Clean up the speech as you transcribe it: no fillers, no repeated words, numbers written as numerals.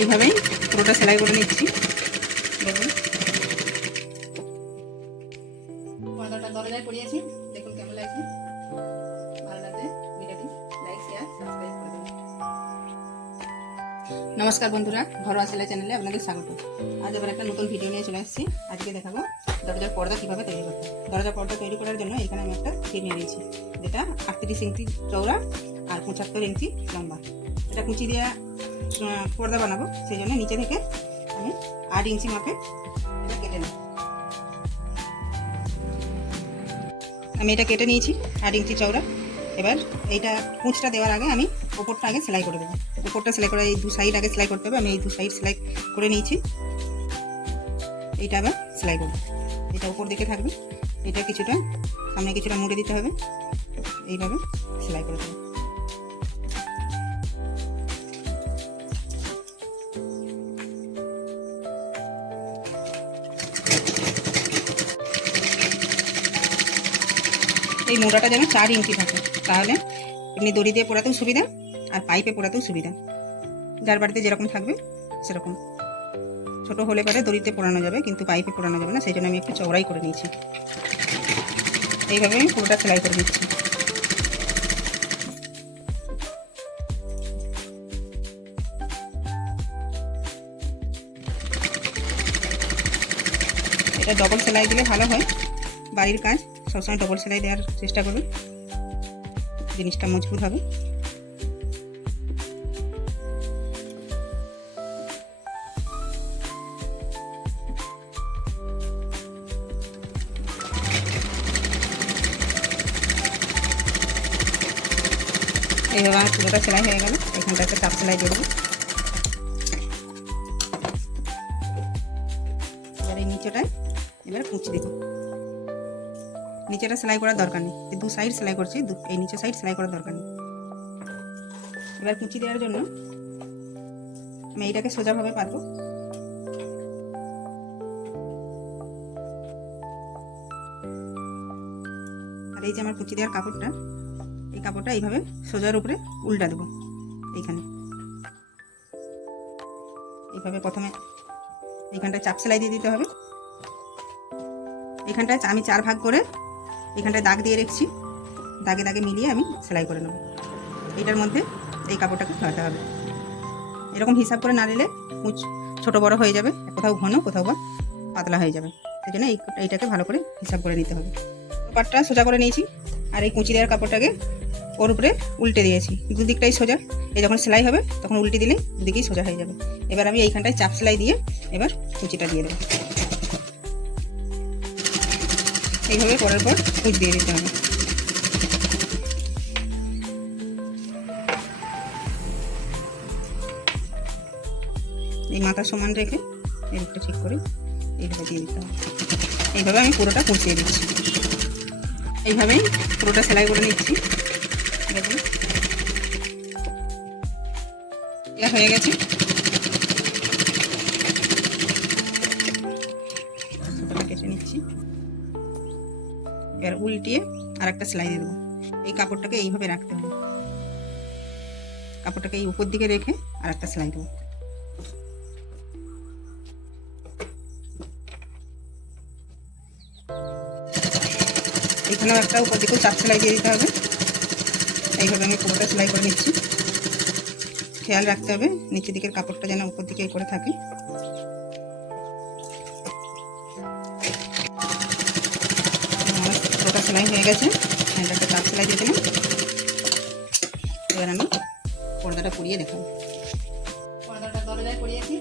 এইভাবেই পুরোটা সেলাই করে নিচ্ছি। দেখুন পর্দাটা দরজায় পড়িয়েছি, দেখুন কেমন লাগছে। ভালো লাগলে ভিডিওটি লাইক শেয়ার সাবস্ক্রাইব করে দেবেন। নমস্কার বন্ধুরা, ঘরোয়া সেলাই চ্যানেলে আপনাদের স্বাগত। আজ আবার একটা নতুন ভিডিও নিয়ে চলে এসেছি। আজকে দেখাবো দরজার পর্দা কীভাবে তৈরি করতে। দরজার পর্দা তৈরি করার জন্য এখানে আমি একটা ছিট নিয়ে নিয়েছি, যেটা 38 ইঞ্চি চওড়া আর 75 ইঞ্চি লম্বা। এটা কুচি দিয়ে পর্দা বানাবো, সেই জন্য নিচে থেকে আমি 8 ইঞ্চি মাপে এটা কেটে নিই। আমি এটা কেটে নিয়েছি 8 ইঞ্চি চওড়া। এবার এইটা কুঁচটা দেওয়ার আগে আমি ওপরটা আগে সেলাই করে দেবো। ওপরটা সেলাই করে এই দু সাইড আগে সেলাই করতে হবে। আমি এই দু সাইড সেলাই করে নিয়েছি। এইটা আবার সেলাই করবো, এটা উপর দিকে থাকবে। এটা কিছুটা সামনে কিছুটা মুড়ে দিতে হবে, এইভাবে সেলাই করে দেবো। এই মোড়াটা যেন 4 ইঞ্চি থাকে, তাহলে এমনি দড়ি দিয়ে পোড়াতেও সুবিধা আর পাইপে পোড়াতেও সুবিধা। যার বাড়িতে যেরকম থাকবে সেরকম। ছোট হলে পরে দড়িতে পোড়ানো যাবে, কিন্তু পাইপে পোড়ানো যাবে না, সেই জন্য আমি একটু চওড়াই করে নিয়েছি। এইভাবে আমি পুরোটা সেলাই করে নিচ্ছি। এটা ডবল সেলাই দিলে ভালো হয়। বাড়ির কাজ সবসময় ডবল সেলাই দেওয়ার চেষ্টা করবেন, জিনিসটা মজবুত হবে। এইভাবে আমার পুরোটা সেলাই হয়ে গেল। এখানটা একটা চাপ সেলাই করবো। এবার এই নিচেটায় এবার কুচি দেবো। নিচেটা সেলাই করার দরকার নেই, এই দু সাইড সেলাই করছি, এই নিচে সাইড সেলাই করার দরকার নেই। এবার কুচি দেওয়ার জন্য আমি এইটাকে সোজাভাবে পাতবো। আর এই যে আমার কুচি দেওয়ার কাপড়টা, এই কাপড়টা এইভাবে সোজার উপরে উল্টা দেবো। এইখানে এইভাবে প্রথমে এইখানটায় চাপ সেলাই দিয়ে দিতে হবে। এইখানটায় আমি 4 ভাগ করে এইখানটায় দাগ দিয়ে রেখেছি, দাগে দাগে মিলিয়ে আমি সেলাই করে নেব। এইটার মধ্যে এই কাপড়টাকে ফেলাতে হবে। এরকম হিসাব করে না নিলে কুচ ছোটো বড়ো হয়ে যাবে, কোথাও ঘন কোথাও বা পাতলা হয়ে যাবে। সেই জন্য এইটাকে ভালো করে হিসাব করে নিতে হবে। পাটটা সোজা করে নিয়েছি, আর এই কুচি দেওয়ার কাপড়টাকে ওর উপরে উল্টে দিয়েছি। দুদিকটাই সোজা, এই যখন সেলাই হবে তখন উল্টে দিলেই দুদিকেই সোজা হয়ে যাবে। এবার আমি এইখানটায় চাপ সেলাই দিয়ে এবার কুচিটা দিয়ে দেবো। এইভাবে করার পর কুচ দিয়ে দিতে হবে। এই মাথা সমান রেখে এদিকটা ঠিক করে এইভাবে দিয়ে দিতে হবে। এইভাবে আমি পুরোটা কুচিয়ে দিচ্ছি। এইভাবেই পুরোটা সেলাই করে নিচ্ছি। দেখুন এটা হয়ে গেছে। কেটে নিচ্ছি। এবার উল্টিয়ে আর একটা সেলাই দিয়ে দেবো। এই কাপড়টাকে এইভাবে রাখতে হবে, কাপড়টাকে এই উপর দিকে রেখে আর একটা সেলাই দেবো। এখানেও একটা উপর দিকেও চাপ সেলাই দিয়ে দিতে হবে। এইভাবে আমি পুরোটা সেলাই করে নিচ্ছি। খেয়াল রাখতে হবে নিচের দিকের কাপড়টা যেন উপর দিকে করে থাকে। পুরোটা সেলাই হয়ে গেছে। একটা চাপ সেলাই দিয়ে দিলাম। এবার আমি পর্দাটা পরিয়ে দেখাবো। পর্দাটা দরজায় পরিয়েছি।